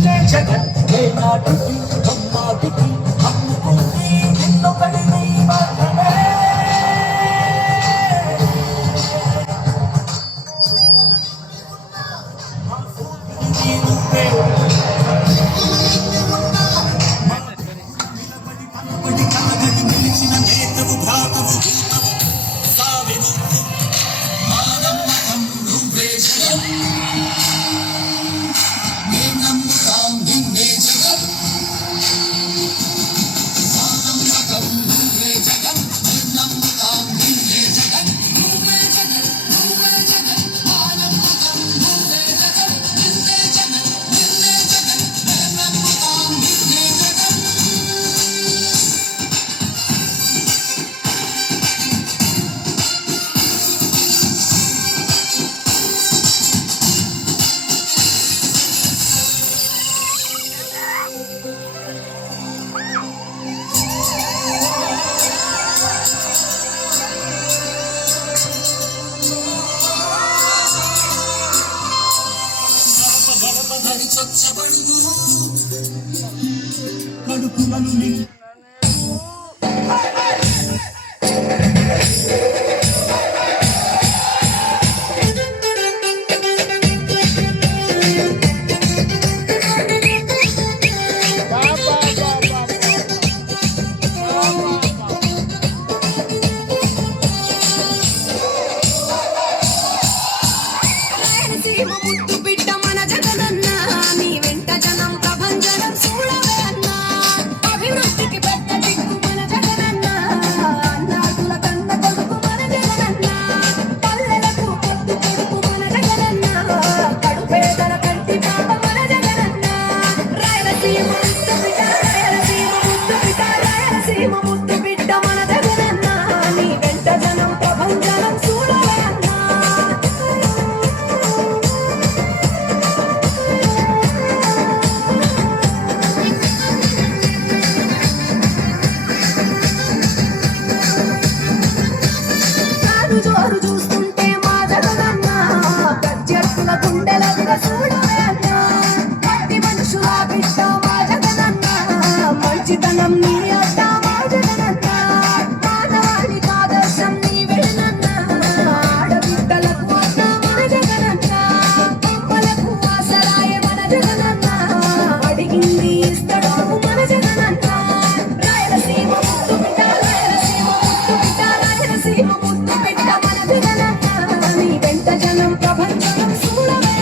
జగన్ నాటికి అమ్మాటికి అమ్ముకుంది నిన్నొకటి మాత్రమే కడుపులను చూస్తుంటే మా జగనన్న గజ్జెట్టుల గుండెల విరసూడవేన్న గట్టి మనుషుల బిడ్డ మా జగనన్న మంచితనం నీ అడ్డ మా జగనన్న మానవాళికి ఆదర్శం నీవేనన్న ఆడబిడ్డలకు అన్న మన జగనన్న అమ్మలకు ఆసరాయ మన జగనన్న అడిగింది ఇస్తడు మన జగనన్న రాయలసీమ ముద్దు బిడ్డ రాయలసీమ ముద్దు బిడ్డ రాయలసీమ ముద్దు బిడ్డ జనం ప్రపంచం చూడవే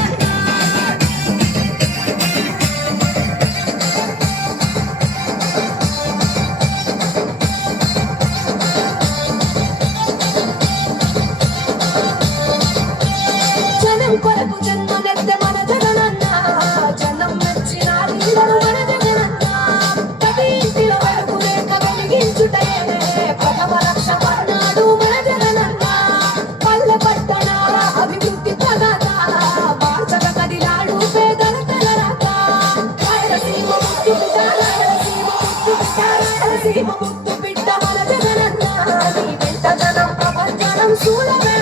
జనం కొరకు జన్మనెత్తే మన జగనన్న జనం మెచ్చిన లీడరు మన జగనన్న ప్రతి ఇంటిలో వరకు రేఖ వెలిగించుటే ప్రథమ రక్ష అన్నాడు మన జగనన్న పల్లె పట్టణాల అభివృద్ధి ప్రదాత మార్చక కదిలాడు పేదల తలరాత రాయలసీమ ముద్దు బిడ్డ రాయలసీమ ముద్దు బిడ్డ రాయలసీమ ముద్దు బిడ్డ మన జగనన్న నీ వెంట జనం ప్రపంచం చూడవే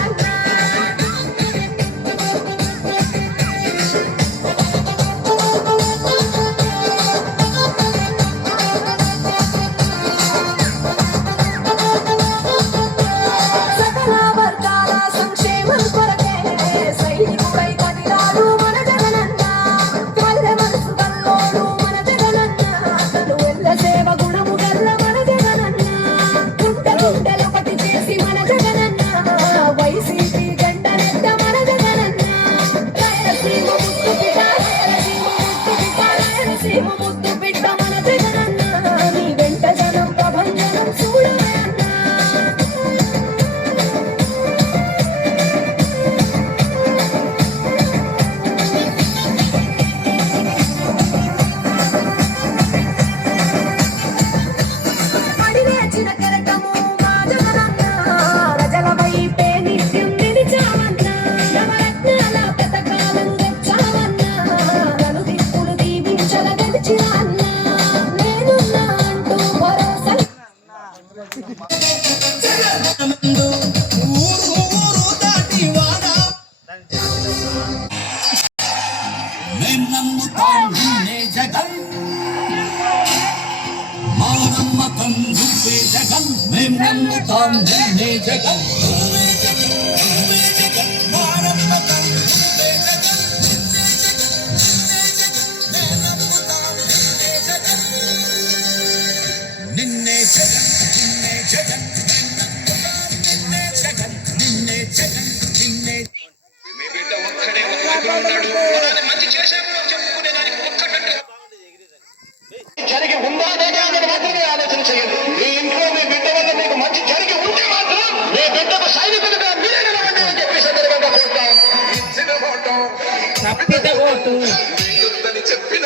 సేవ గుణము గల్ల మన జగనన్న నమ్ముతాం నిన్నే జగన్ నిన్నే జగన్ నిన్నే జగన్ నిన్నే జగన్ నిన్నే జగన్ నిన్నే. మీ బిడ్డ ఒక్కడే ఒకవైపున ఉన్నాడు. మంచి చేశామని చెప్పుకునే దానికి ఒక్కటంటే జరిగి ఉందా లేదా అని మాత్రమే ఆలోచన చేయండి. మీ ఇంట్లో మీ బిడ్డ వల్ల మీకు మంచి జరిగి ఉంటే మాత్రం మీ బిడ్డకు సైనికులుగా మీరే నిలవండి అని చెప్పి సందర్భంగా కోరుతాం. ఇచ్చిన ఓటు తప్పిత ఓటు చెప్పిన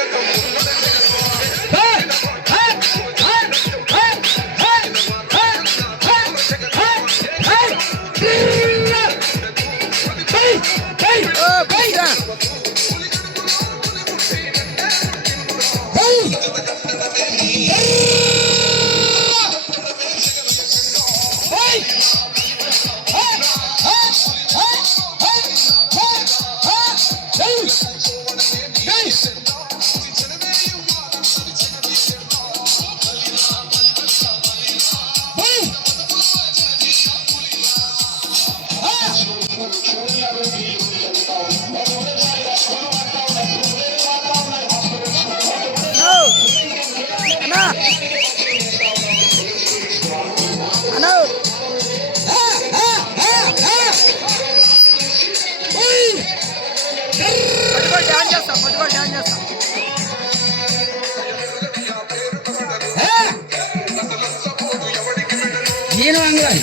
నేను అంగడి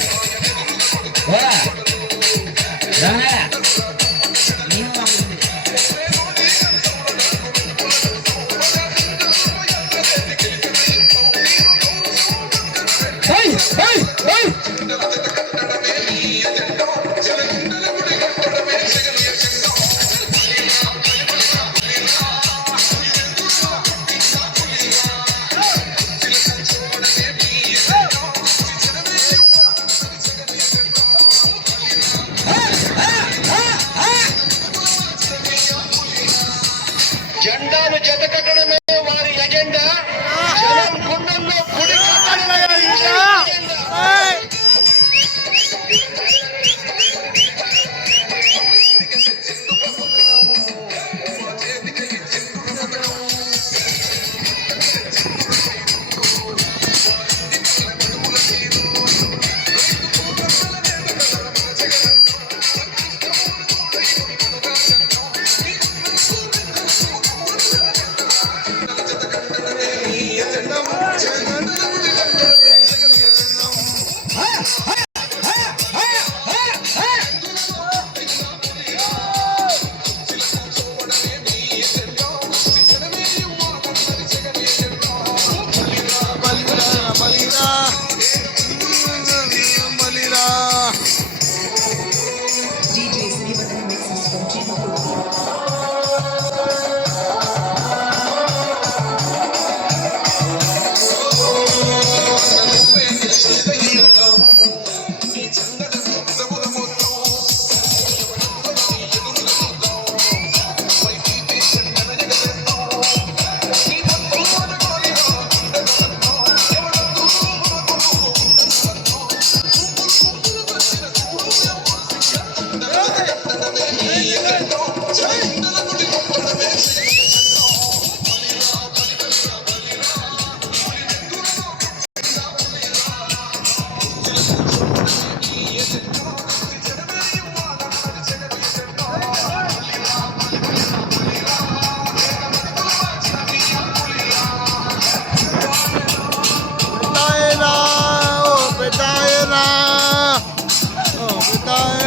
జెండాను జతకట్టడమే వారి ఎజెండా. జనం గుండెల్లో గుడి Bye.